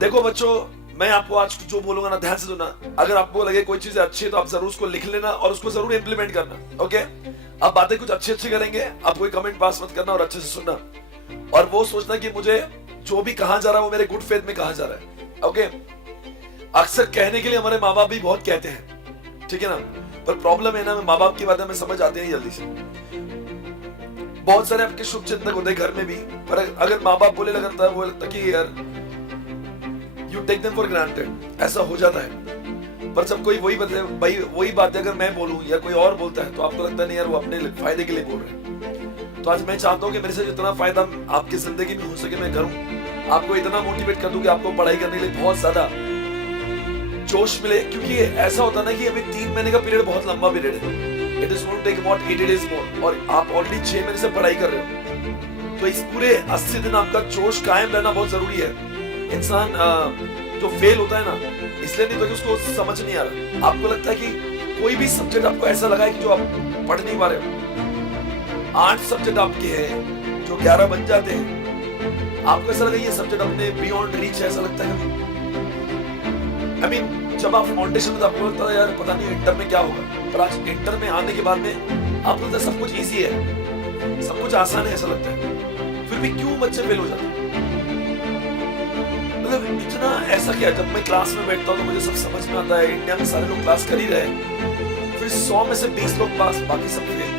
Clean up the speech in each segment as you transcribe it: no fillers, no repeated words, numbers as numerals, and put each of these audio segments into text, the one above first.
देखो बच्चों, मैं आपको आज जो बोलूंगा ना, ध्यान से सुनना। अगर आपको लगे कोई चीज अच्छी है तो आप जरूर उसको लिख लेना और उसको जरूर इंप्लीमेंट करना। ओके, आप बातें कुछ अच्छी अच्छी करेंगे, आप कोई कमेंट पास मत करना और अच्छे से सुनना, और वो सोचना कि मुझे जो भी कहा जा रहा है वो मेरे गुड फेथ में कहा जा रहा है। ओके, अक्सर कहने के लिए हमारे माँ बाप भी बहुत कहते हैं, ठीक है ना, पर प्रॉब्लम है ना, माँ बाप की बातें हमें समझ आती नहीं जल्दी से। बहुत सारे आपके शुभ चिंतक होते हैं घर में भी, पर अगर माँ बाप बोले लगता है, वो लगता है कि यार you take them for granted, ऐसा हो जाता है। पर जब कोई वही बात अगर मैं बोलूं या कोई और बोलता है तो आपको लगता नहीं यार वो अपने फायदे के लिए बोल रहे हैं। तो आज मैं चाहता हूं कि मेरे से जितना फायदा आपकी जिंदगी में हो सके मैं करूं, आपको इतना मोटिवेट कर दूं कि आपको पढ़ाई करने के लिए बहुत ज्यादा जोश मिले। क्योंकि ऐसा होता ना कि अभी 3 महीने का पीरियड बहुत लंबा पीरियड है, it is going to take about 80 days more, और आप ऑलरेडी 6 महीने से पढ़ाई कर रहे हो, तो इस पूरे 80 दिन आपका जोश कायम रहना बहुत जरूरी है। इंसान जो फेल होता है ना, इसलिए नहीं तो कि उसको समझ नहीं आ रहा। आपको लगता है कि कोई भी सब्जेक्ट आपको ऐसा लगा है कि जो आप पढ़ नहीं पा रहे हो, 8 सब्जेक्ट आपके हैं जो 11 बन जाते हैं, आपको ऐसा लगा ये सब्जेक्ट अपने बियॉन्ड रीच है, ऐसा लगता है। I mean, जब आप फाउंडेशन में, आपको लगता है यार पता नहीं इंटर में क्या होगा, पर आज इंटर में आने के बाद में आपको लगता है सब कुछ इजी है, सब कुछ आसान है, ऐसा लगता है। फिर भी क्यों बच्चे फेल हो जाते हैं? मतलब इतना ऐसा क्या, जब मैं क्लास में बैठता हूँ तो मुझे सब समझ में आता है। इंडिया में सारे लोग क्लास कर ही रहे हैं, फिर 100 में से 20 लोग पास, बाकी सब फेल।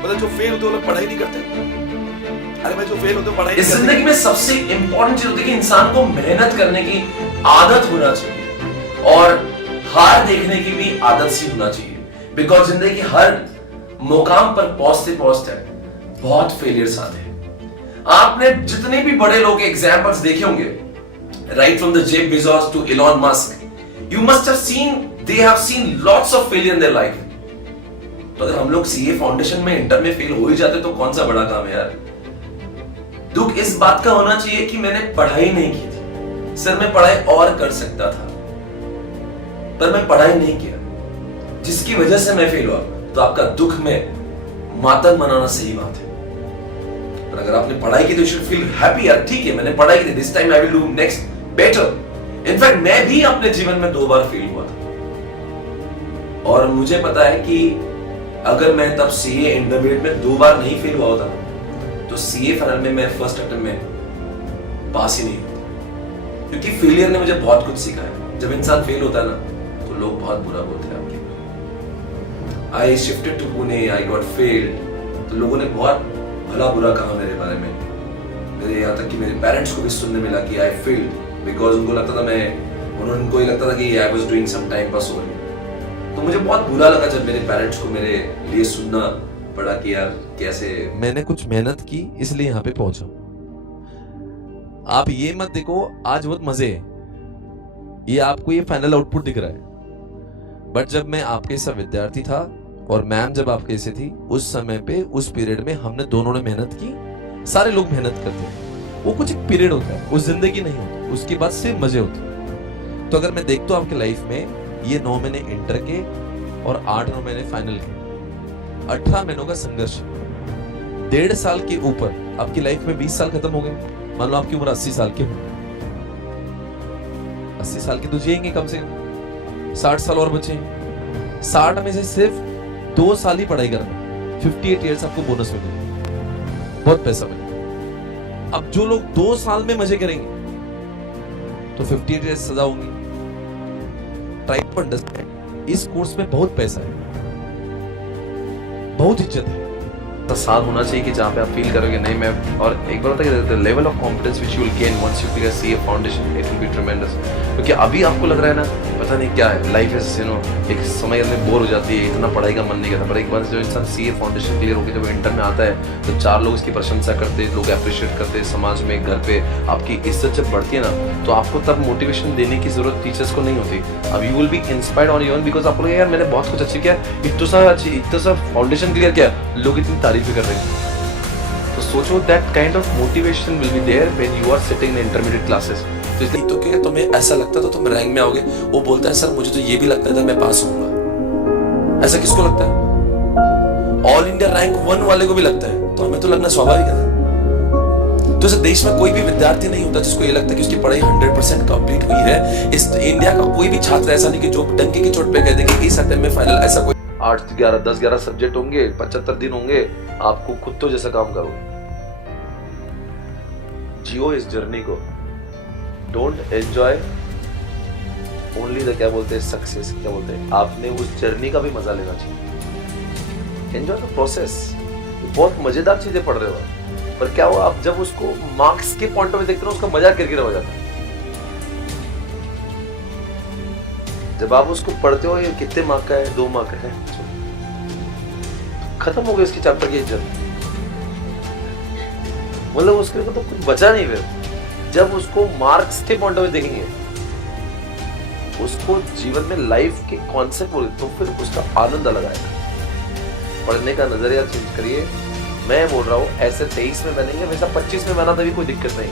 मतलब जो फेल होते हैं वो लोग पढ़ाई नहीं करते। अरे मैं जो फेल होते पढ़ाई नहीं करते। जिंदगी में सबसे इंपॉर्टेंट चीज होती है कि इंसान को मेहनत करने की आदत होना चाहिए और हार देखने की भी आदत सी होना चाहिए। बिकॉज जिंदगी के हर मुकाम पर पहुंचते पहुंचते बहुत फेलियर्स आते हैं। आपने जितने भी बड़े लोग के एग्जांपल्स देखे होंगे, right from the Jeff Bezos to Elon Musk, you must have seen, they have seen lots of failure in their life. तो अगर हम लोग सीए फाउंडेशन में इंटर में फेल हो ही जाते तो कौन सा बड़ा काम है यार। दुख इस बात का होना चाहिए कि मैंने पढ़ाई नहीं की थी, सर मैं पढ़ाई और कर सकता था, पर मैं पढ़ाई नहीं किया, जिसकी वजह से मैं फेल हुआ। तो आपका दुख में मातम मनाना सही बात है। पर अगर आपने पढ़ाई की तो यू शुड फील हैप्पी यार, ठीक है मैंने पढ़ाई की, this time I will do next better. In fact मैं भी अपने जीवन में 2 बार फेल हुआ था, और मुझे पता है कि अगर मैं तब सीए इंटरमीडिएट में 2 बार नहीं फेल हुआ होता तो सीए फाइनल में मैं फर्स्ट अटेम्प्ट में पास ही नहीं होता। क्योंकि फेलियर ने मुझे बहुत कुछ सिखाया है। जब इंसान फेल होता है ना तो लोग बहुत बुरा बोलते हैं आपके। I shifted to Pune, I got failed, तो लोगों ने बहुत भला बुरा कहा मेरे बारे में। मेरे यहाँ तक कि मेरे पेरेंट्स को भी सुनने मिला कि आई फेल्ड, बिकॉज उनको लगता था उनको ही लगता था कि I was doing some time pass only. तो मुझे बहुत बुरा लगा जब मेरे पेरेंट्स को मेरे लिए सुनना पड़ा कि यार कैसे मैंने कुछ मेहनत की इसलिए यहाँ पे पहुंचा। आप ये मत देखो आज बहुत मजे है, ये आपको ये फाइनल आउटपुट दिख रहा है, बट जब मैं आपके सा विद्यार्थी था और मैम जब आपके से थी, उस समय पे उस पीरियड में हमने दोनों ने मेहनत की। सारे लोग मेहनत करते हैं, वो कुछ एक पीरियड होता है, वो जिंदगी नहीं होती, उसके बाद सिर्फ मजे होते हैं। तो अगर मैं देखता हूँ आपके लाइफ में ये 9 महीने इंटर के और 8-9 महीने फाइनल के, 18 महीनों का संघर्ष, 1.5 साल के ऊपर आपकी लाइफ में 20 साल खत्म हो गए। मान लो आपकी उम्र 80 साल की हो, 80 साल के तो जिएंगे कम से कम, 60 साल और बचे। 60 में से सिर्फ 2 साल ही पढ़ाई करना, 58 ईयर्स आपको बोनस मिलेगा, बहुत पैसा मिलेगा। अब जो लोग 2 साल में मजे करेंगे तो 58 ईयर्स सजा होंगी। ट्राई टू अंडरस्टैंड, इस कोर्स में बहुत पैसा है, बहुत इज्जत है। साल होना चाहिए कि जहाँ पे आप फील करोगे नहीं मैं, और एक बार होता है कि the level of confidence which you will gain once you clear CA foundation, it will be tremendous. क्योंकि अभी आपको लग रहा है ना पता नहीं क्या है, लाइफ इज यू नो एक समय में बोर हो जाती है, इतना पढ़ाई का मन नहीं करता। पर एक बार जो इंसान सीए फाउंडेशन क्लियर होकर जब इंटर में आता है तो 4 लोग इसकी प्रशंसा करते हैं, लोग अप्रिशिएट करते हैं, समाज में घर पे आपकी इज्जत जब बढ़ती है ना, तो आपको तब मोटिवेशन देने की जरूरत टीचर्स को नहीं होती। अब you will be inspired on your own, because आपको लगेगा यार मैंने बहुत कुछ अचीव किया, इतना सा फाउंडेशन क्लियर किया, लोग इतनी तारीफ भी कर रहे हैं। तो सोचो that kind of motivation will be there when you are sitting in intermediate classes. तो इसलिए तो क्या तुम्हें ऐसा लगता था तुम रैंक में आओगे, वो बोलता है सर मुझे तो ये भी लगता था मैं पास होऊंगा। ऐसा किसको लगता है? ऑल इंडिया रैंक 1 वाले को भी लगता है, तो हमें तो लगना स्वाभाविक है। तो इस देश में कोई भी विद्यार्थी नहीं होता जिसको ये लगता है कि उसकी पढ़ाई 100% कंप्लीट हुई है। इस इंडिया का कोई भी छात्र ऐसा नहीं कि जो डंके की चोट पे कह देंगे कि इस अटेम्प्ट में फाइनल, ऐसा कोई 8-11 सब्जेक्ट होंगे, 75 दिन होंगे, आपको खुद तो जैसा काम करो। जियो इस जर्नी को, डोंट एंजॉय ओनली द क्या बोलते हैं सक्सेस, क्या बोलते हैं, आपने उस जर्नी का भी मजा लेना चाहिए। Enjoy the process. बहुत मजेदार चीजें पढ़ रहे हो पर क्या हुआ, आप जब उसको मार्क्स के पॉइंट ऑफ व्यू देखते हो उसका मजा किरकिरा हो जाता है। जब आप उसको पढ़ते हो ये कितने मार्क का है, 2 मार्क का है, खत्म हो गई उसकी चैप्टर की इज्जत, मतलब उसके लिए तो कुछ बचा नहीं। फिर जब उसको मार्क्स के पॉइंट ऑफ व्यू देखेंगे, उसको जीवन में लाइफ के कॉन्सेप्ट बोले तो फिर उसका आनंद अलग आएगा। पढ़ने का नजरिया चेंज करिए। मैं बोल रहा हूँ ऐसे 23 में बनेंगे, वैसा 25 में बना तभी कोई दिक्कत नहीं,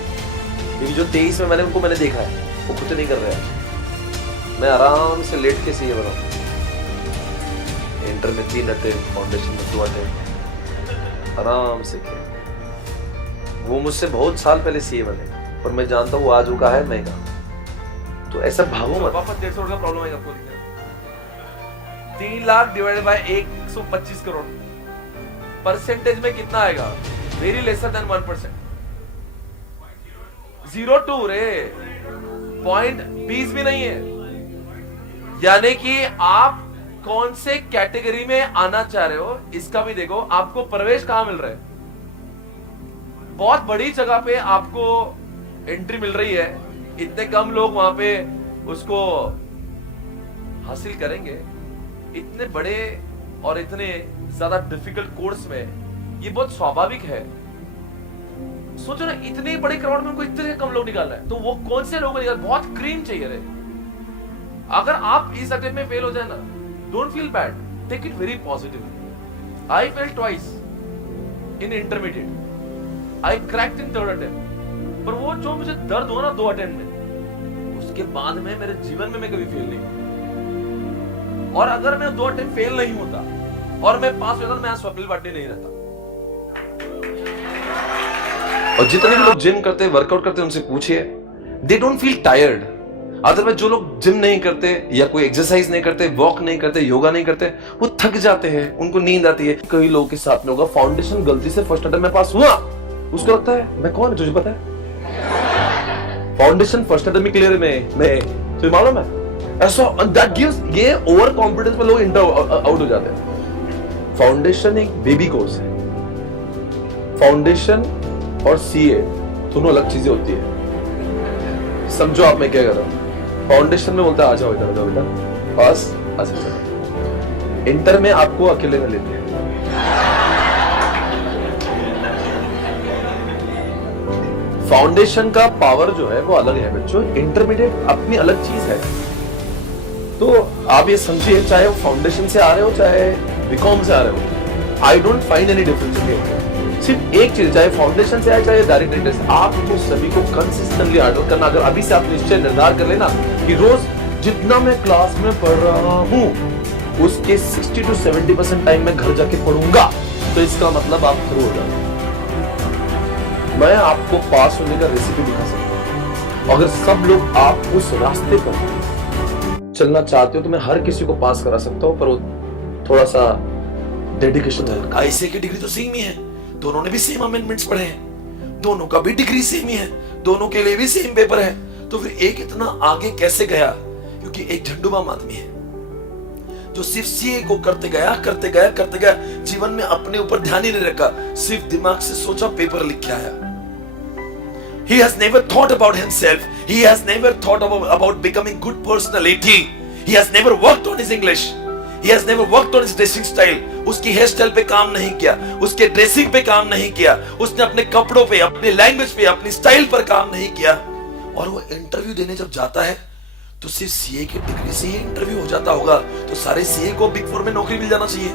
क्योंकि जो 23 में बने उनको मैंने देखा है वो कुछ नहीं कर रहे हैं। मैं आराम से लेट के सीए बना, इंटर में 3 अटेम्प्ट, फाउंडेशन में 2 अटेम्प्ट, आराम से किया। वो मुझसे बहुत साल पहले सीए बने, पर मैं जानता हूँ आज वो कहा है, मैं कहा। तो ऐसा भागो मत। वापस 150 करोड़ का प्रॉब्लम है आपको। 3 lakh divided by 125 crore, percentage में कितना आएगा? Very lesser than 1%। 0.2 रे, 0.20 भी नहीं है। यानी कि आप कौन से कैटेगरी में आना चाह रहे हो इसका भी देखो, आपको प्रवेश कहां मिल रहा है। बहुत बड़ी जगह पे आपको एंट्री मिल रही है, इतने कम लोग वहां पे उसको हासिल करेंगे। इतने बड़े और इतने ज्यादा डिफिकल्ट कोर्स में ये बहुत स्वाभाविक है। सोचो ना, इतने बड़े क्राउड में उनको इतने कम लोग निकालना है, तो वो कौन से लोग निकाल, बहुत क्रीम चाहिए रे। अगर आप इस अटेम्प्ट में फेल हो जाए ना, don't feel bad, take it very positively. I failed twice in intermediate, I cracked in 3rd attempt, पर वो जो मुझे दर्द हुआ ना 2 अटेम्प्ट में, उसके बाद में मेरे जीवन में मैं कभी फेल नहीं हुआ। और अगर मैं 2 अटेम्प्ट फेल नहीं होता और मैं पास होता, मैं आज स्वप्निल पाटिल नहीं रहता। और जितने भी लोग जिम करते, वर्कआउट करते, उनसे पूछिए, they don't feel tired. Otherwise जो लोग जिम नहीं करते या कोई एक्सरसाइज नहीं करते, वॉक नहीं करते, योगा नहीं करते, वो थक जाते हैं, उनको नींद आती है। कई लोगों के साथ में होगा, फाउंडेशन गलती से फर्स्ट अटेम्प्ट में पास हुआ, उसको लगता है मैं कौन, तुझे पता है फाउंडेशन फर्स्ट अटेम्प्ट में क्लियर है, मैं तुझे मालूम है ऐसा। दैट गिव्स, ये ओवर कॉन्फिडेंस में लोग इंटर आउट हो जाते हैं। फाउंडेशन एक बेबी कोर्स है। फाउंडेशन और सीए दोनों अलग चीजें होती है। समझो आप मैं क्या कर रहा हूं। फाउंडेशन में बोलता है आ जाओ इधर, आ जाओ बेटा पास, अच्छा। इंटर में आपको अकेले में लेते हैं। फाउंडेशन का पावर जो है वो अलग है बच्चों, इंटरमीडिएट अपनी अलग चीज है। तो आप ये समझिए, चाहे वो फाउंडेशन से आ रहे हो चाहे बीकॉम से आ रहे हो, I don't find any difference. सिर्फ एक चीज, चाहे फाउंडेशन से आए चाहे डायरेक्ट एंट्री से, आपको सभी को कंसिस्टेंटली हैंडल करना। अगर अभी से आप निश्चय निर्धार कर लेना कि रोज जितना मैं क्लास में पढ़ रहा हूं उसके 60 to 70% टाइम मैं घर जाके पढ़ूंगा, तो इसका मतलब आप थ्रू हो जाओगे। मैं आपको पास होने का रेसिपी दिखा सकता हूं। अगर सब लोग आप उस रास्ते पर चलना चाहते हो तो मैं हर किसी को पास करा सकता हूं, पर वो थोड़ा सा डेडिकेशन है। आईसीए की डिग्री तो सेम ही है, दोनों ने भी सेम अमेंडमेंट्स पढ़े हैं, दोनों का भी डिग्री सेम ही है, दोनों के लिए भी सेम पेपर है, तो फिर एक इतना आगे कैसे गया? क्योंकि एक झंडूबाम आदमी है जो सिर्फ सीए को करते गया, जीवन में अपने ऊपर ध्यान ही नहीं रखा, सिर्फ दिमाग से सोचा, पेपर लिख के आया। He has never thought about himself. He has never thought about becoming good personality. He has never worked on his English. He has never worked on his dressing style. उसकी हेयर स्टाइल पे काम नहीं किया, उसके dressing पे काम नहीं किया, उसने अपने कपड़ों पे, अपने लैंग्वेज पे, अपनी स्टाइल पर काम नहीं किया। और वो इंटरव्यू देने जब जाता है तो सिर्फ सीए की डिग्री से ही इंटरव्यू हो जाता होगा, तो सारे सीए को बिग 4 में नौकरी मिल जाना चाहिए।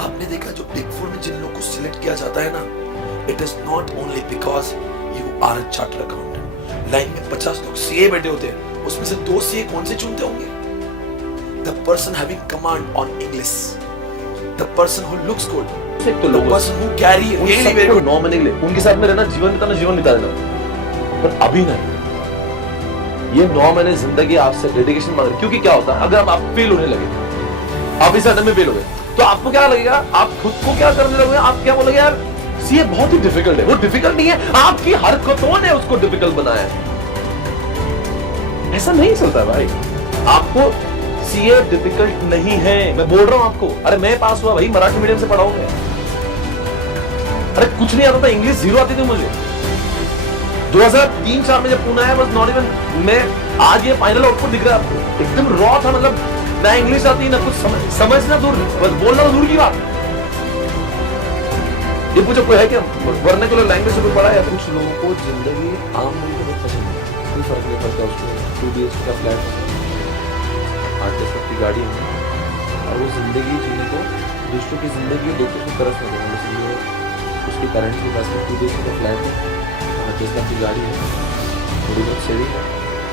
आपने देखा जो बिग 4 में जिन लोगों को सिलेक्ट किया जाता है ना, it is not only because you are a chartered accountant. Line में 50 लोग सीए बैठे होते हैं, उसमें से 2 सीए कौन से चुनते होंगे? The person having command on English, the person who looks good, एक तो the लोगों person who carry उन really very सबको good. 9 महीने के लिए उनके साथ में रहना, जीवन बिता देना, पर अभी नहीं। ये 9 महीने जिंदगी आपसे डेडिकेशन मांग रही है, क्योंकि क्या होता है, अगर आप फेल होने लगे, आप इस अटेम्प्ट में फेल हो गए, तो आपको क्या लगेगा, आप खुद को क्या करने लगोगे, आप क्या बोलोगे, यार सीए बहुत ही डिफिकल्ट है। वो डिफिकल्ट नहीं है, आपकी हरकतों ने उसको डिफिकल्ट बनाया है। ऐसा नहीं चलता भाई। आपको सीए डिफिकल्ट नहीं है, मैं बोल रहा हूं आपको। अरे मैं पास हुआ भाई, मराठी मीडियम से पढ़ा हूं मैं। अरे कुछ नहीं आता था, इंग्लिश 0 आती थी मुझे। 2003-4 में जब पुणे आया, बस नॉट इवन, मैं आज ये फाइनल आउटपुट दिख रहा है आपको, एकदम रॉ था। मतलब ना इंग्लिश आती ना कुछ समझना दूर, बस बोलना दूर की बात। ये पूछो कोई है क्या वर्नाक्युलर लैंग्वेज से कोई पढ़ा है? कुछ लोगों को जिंदगी आम लोगों को बहुत पसंद है, कोई फर्क नहीं पड़ता उसको। 2 BHK का फ्लैट, 8-10 लाख की गाड़ी है, और वो जिंदगी जीने को दूसरों की जिंदगी दोस्तों की तरफ में देना। जैसे उसके पेरेंट्स के पास 2 BHK का फ्लैट है, 8-10 लाख की गाड़ी है, थोड़ी बहुत सेविंग है,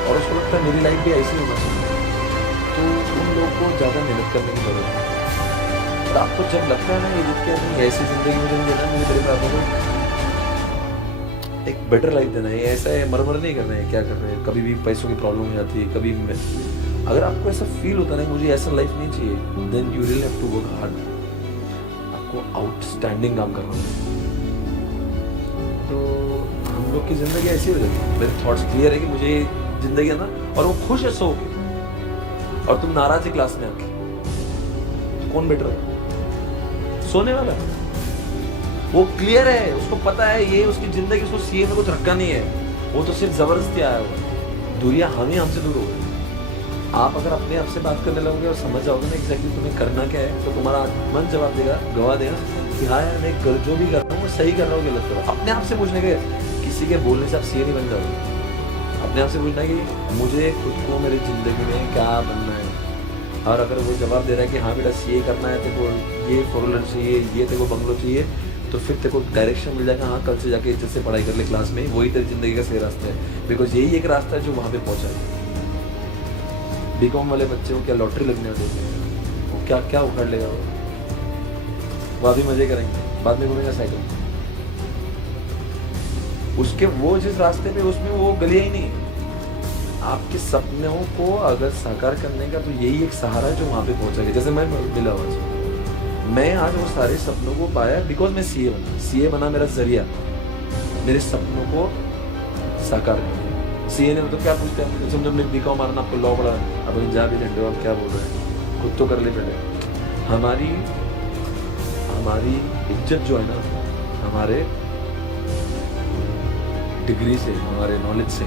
और उसको लगता है मेरी लाइफ भी ऐसी होना चाहिए। तो उन लोगों को ज़्यादा मेहनत करने की जरूरत है। और आपको जब लगता है ना ये क्या नहीं, ऐसी जिंदगी मुझे नहीं देना, मुझे तेरे बापों को एक बेटर लाइफ देना है, ऐसा है मर नहीं करना है, क्या कर रहे हैं, कभी भी पैसों की प्रॉब्लम हो जाती है, कभी भी। अगर आपको ऐसा फील होता है मुझे ऐसा लाइफ नहीं चाहिए, then you really have to work hard. आपको आउटस्टैंडिंग काम करना है। तो हम लोग की जिंदगी ऐसी हो जाती है। मेरे थॉट्स क्लियर है कि मुझे जिंदगी है ना, और वो खुश है सो के, और तुम नाराज है क्लास में आके, कौन बेटर है? सोने वाला है। वो क्लियर है, उसको पता है ये उसकी जिंदगी, उसको सीए में कुछ रखा नहीं है, वो तो सिर्फ जबरदस्ती आया हुआ। दूरिया हम ही हमसे दूर हो गए। आप अगर अपने आप से बात करने लगोगे और समझ जाओगे ना एग्जैक्टली तुम्हें करना क्या है, तो तुम्हारा मन जवाब देगा, गवा देगा कि हाँ यार मैं जो भी कर रहा हूँ वो सही कर रहा हूँ, गलत कर रहा हूँ। अपने आप से पूछने के, किसी के बोलने से आप सीए नहीं बन जाओगे। अपने आप से पूछना कि मुझे खुद को मेरी जिंदगी में क्या बनना है, और अगर वो जवाब दे रहा है कि हाँ बेटा सीए करना है, तेरे को ये 4 व्हीलर चाहिए, ये तेरे को बंगलो चाहिए, तो फिर तेरे को डायरेक्शन मिल जाएगा, हाँ कल से जाके इज्जत से पढ़ाई कर ले क्लास में, वही तेरी जिंदगी का सही रास्ता है। बिकॉज यही एक रास्ता है जो वहाँ पे पहुँचा है। बीकॉम वाले बच्चे को क्या लॉटरी लगने वाली है, वो क्या क्या उखाड़ लेगा, वो अभी मजे करेंगे, बाद में घूमेगा साइकिल। उसके वो जिस रास्ते पे, उसमें वो गलियां ही नहीं है। आपके सपनों को अगर साकार करने का तो यही एक सहारा है जो वहाँ पे पहुँचा गया। जैसे मैं मिला हुआ, मैं आज वो सारे सपनों को पाया बिकॉज मैं सीए बना। सीए बना मेरा जरिया मेरे सपनों को साकार करने। सीए ने मतलब क्या पूछते हैं, समझो मैं बीकॉम मारना, आपको लॉ पढ़ा, अब पंजाबी झंडे, आप क्या बोल रहे हैं, खुद तो कर ले पहले। हमारी इज्जत जो है ना, हमारे डिग्री से, हमारे नॉलेज से,